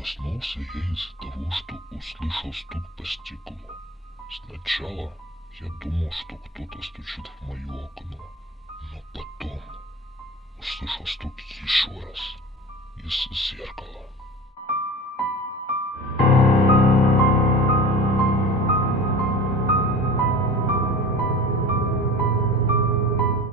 Проснулся я из-за того, что услышал стук по стеклу. Сначала я думал, что кто-то стучит в мое окно, но потом услышал стук еще раз из зеркала.